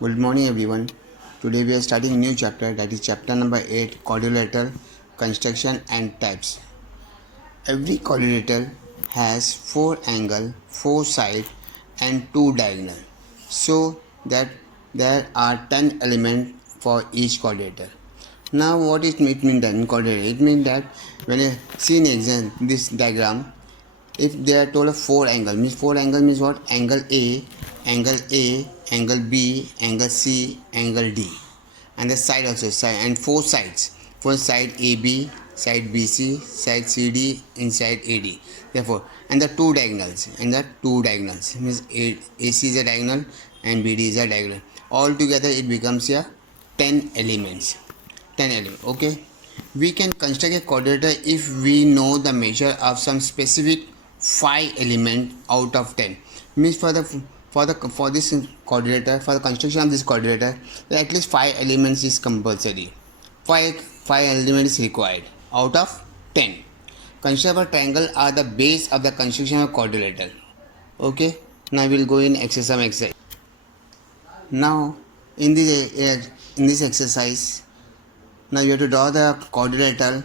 Good morning everyone. Today we are starting a new chapter, that is chapter number 8, quadrilateral construction and types. Every quadrilateral has 4 angles, 4 sides and 2 diagonal. So that there are 10 elements for each quadrilateral. Now what it means then quadrilateral? It means that when you see in example this diagram, if they are told of 4 angle, means 4 angle means what? Angle A, angle B, angle C, angle D, and the side also side, and 4 sides, for side AB, side BC, side CD, and side AD. Therefore, and the two diagonals means AC is a diagonal and BD is a diagonal. All together it becomes a 10 elements. 10 elements. Okay, we can construct a quadrilateral if we know the measure of some specific 5 element out of 10. Means for this quadrilateral, for the construction of this quadrilateral, at least 5 elements is compulsory. 5 elements is required out of 10. Construction of a triangle are the base of the construction of quadrilateral. Okay, now we will go in exercise. Now in this exercise, now you have to draw the quadrilateral.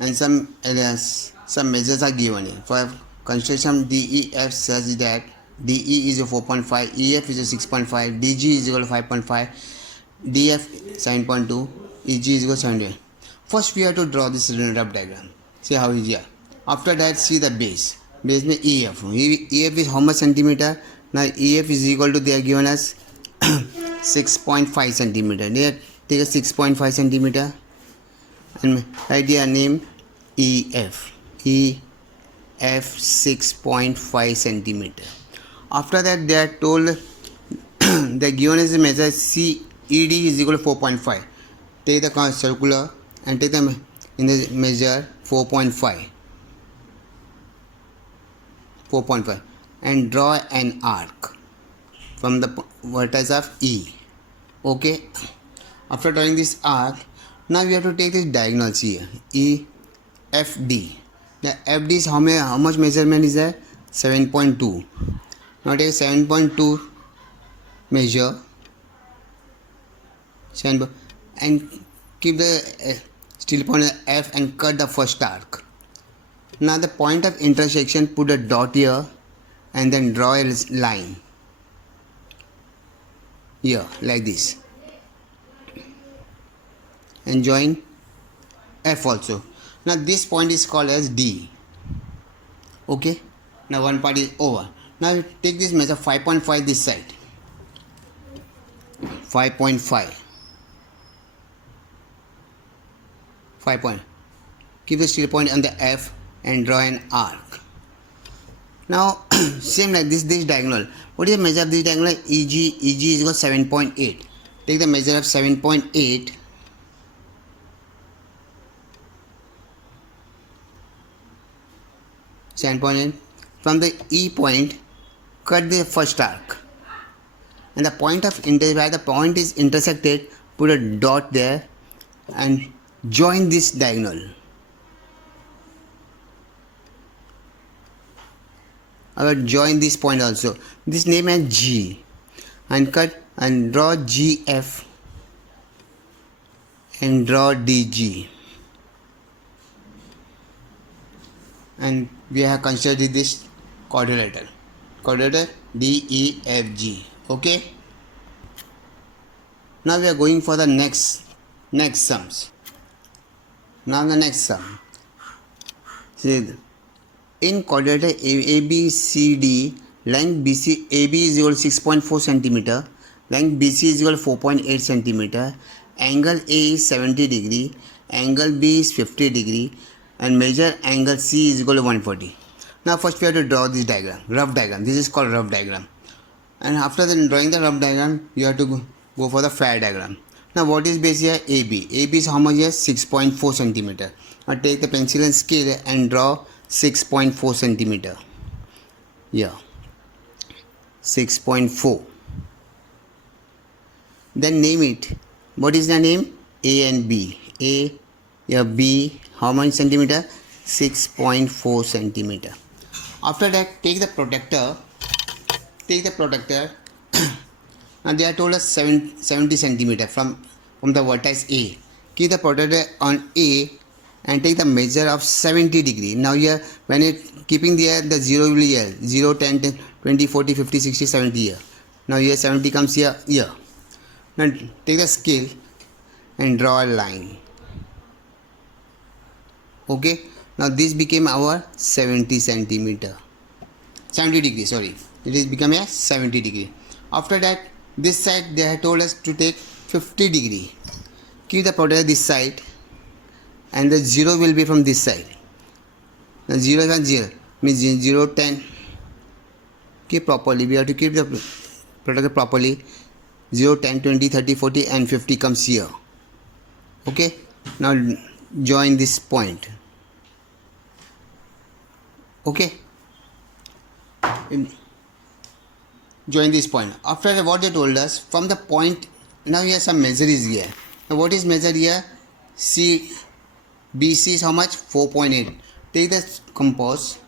And some measures are given here. For construction DEF such that DE is a 4.5, EF is a 6.5, DG is equal to 5.5, DF 7.2, EG is equal to 7. First we have to draw this rough diagram. See how easy. After that, see the base. Base means EF. EF is how much centimeter? Now EF is equal to, they are given as 6.5 centimeter. They take a 6.5 centimeter and write their name EF 6.5 centimeter. After that, they are told the given is the measure CED is equal to 4.5. Take the circular and take them in the measure 4.5 and draw an arc from the vertex of E. Okay, after drawing this arc, now we have to take this diagonals here, EFD. The FD is how much measurement is there? 7.2. Now take 7.2 measure 7, and keep the steel point F and cut the first arc. Now the point of intersection, put a dot here and then draw a line here like this and join F also. Now this point is called as D. Okay, now one part is over. Now you take this measure 5.5 this side, 5.5, 5 point. Keep the steel point on the F and draw an arc. Now same like this diagonal. What is the measure of this diagonal? EG is equal to 7.8. Take the measure of 7.8 . From the E point, cut the first arc, and the point of where the point is intersected, put a dot there and join this diagonal. I will join this point also. This name as G, and cut and draw GF and draw DG. And we have considered this quadrilateral DEFG. Okay, now we are going for the next sums. Now the next sum, see, in quadrilateral ABCD, length BC AB is equal to 6.4 centimeter, length BC is equal to 4.8 centimeter, angle A is 70 degree, angle B is 50 degree, and measure angle C is equal to 140. Now first we have to draw this diagram, rough diagram. This is called rough diagram. And after drawing the rough diagram, you have to go for the fair diagram. Now what is base here? AB. AB is how much here? 6.4 centimeter. Now take the pencil and scale and draw 6.4 centimeter. Yeah, 6.4. Then name it. What is the name? A and B. A, yeah, B, how much centimeter? 6.4 centimeter. After that, take the protector Now they are told us 70 centimeter from the vertex A. Keep the protractor on A and take the measure of 70 degree. Now here when it keeping there, the 0 will be here, 0, 10, 10, 20, 40, 50, 60, 70 here. Now here 70 comes here. Now take the scale and draw a line. Okay, now this became our 70 centimeter. 70 degree, sorry, it is become a 70 degree. After that, this side they have told us to take 50 degree. Keep the protractor this side and the 0 will be from this side. Now 0 is 0 means 0, 10. Keep properly, we have to keep the protractor properly. 0, 10, 20, 30, 40 and 50 comes here. Okay, now join this point. Okay, join this point. After that, what they told us, from the point, now here some measure is here. Now what is measured here? BC is how much? 4.8. Take the compass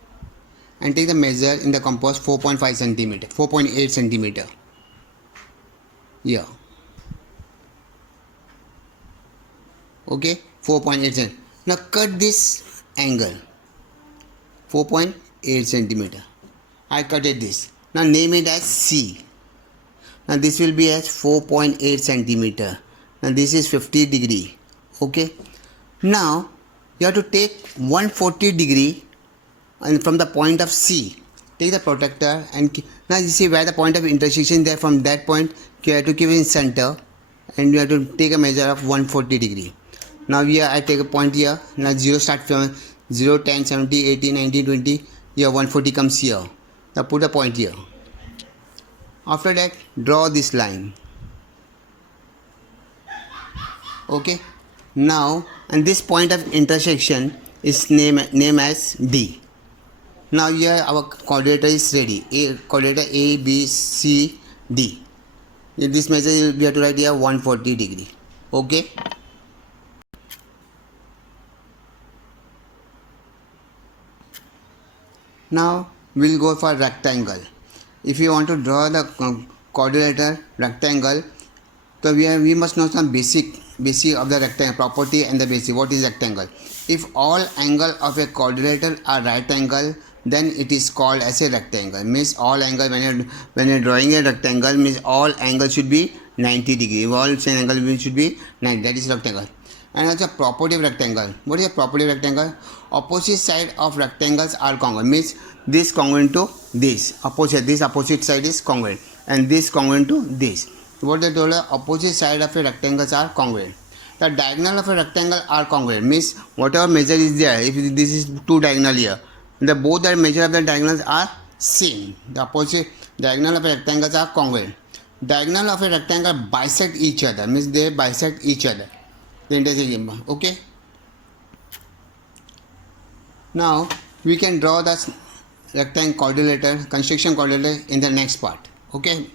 and take the measure in the compass 4.5 centimeter, 4.8 centimeter. Yeah. Okay, 4.8 centimeter. Now cut this angle 4.8 centimeter. I cutted this. Now name it as C. Now this will be as 4.8 centimeter. Now this is 50 degree. Okay. Now you have to take 140 degree and from the point of C. Take the protractor and now you see where the point of intersection there. From that point you have to keep it in center and you have to take a measure of 140 degree. Now here I take a point here. Now 0 start from 0, 10, 70, 80, 90, 20. Here 140 comes here. Now put a point here. After that, draw this line. Okay. Now, and this point of intersection is named as D. Now here our coordinator is ready. Coordinator A, B, C, D. In this measure we have to write here 140 degree. Okay. Now we'll go for rectangle. If you want to draw the quadrilateral rectangle, so we must know some basic of the rectangle property and the basic. What is rectangle? If all angle of a quadrilateral are right angle, then it is called as a rectangle. Means all angle when you're drawing a rectangle means all angle should be 90 degree. All same angle should be 90. That is rectangle. And also property of rectangle. What is the property of rectangle? Opposite side of rectangles are congruent. Means this congruent to this. This opposite side is congruent. And this congruent to this. What they told us, opposite side of a rectangles are congruent. The diagonal of a rectangle are congruent. Means whatever measure is there, if this is two diagonal here, both the measure of the diagonals are same. The opposite diagonal of a rectangles are congruent. Diagonal of a rectangle bisect each other. Means they bisect each other. Okay. Now we can draw the rectangle quadrilateral construction quadrilateral in the next part. Okay.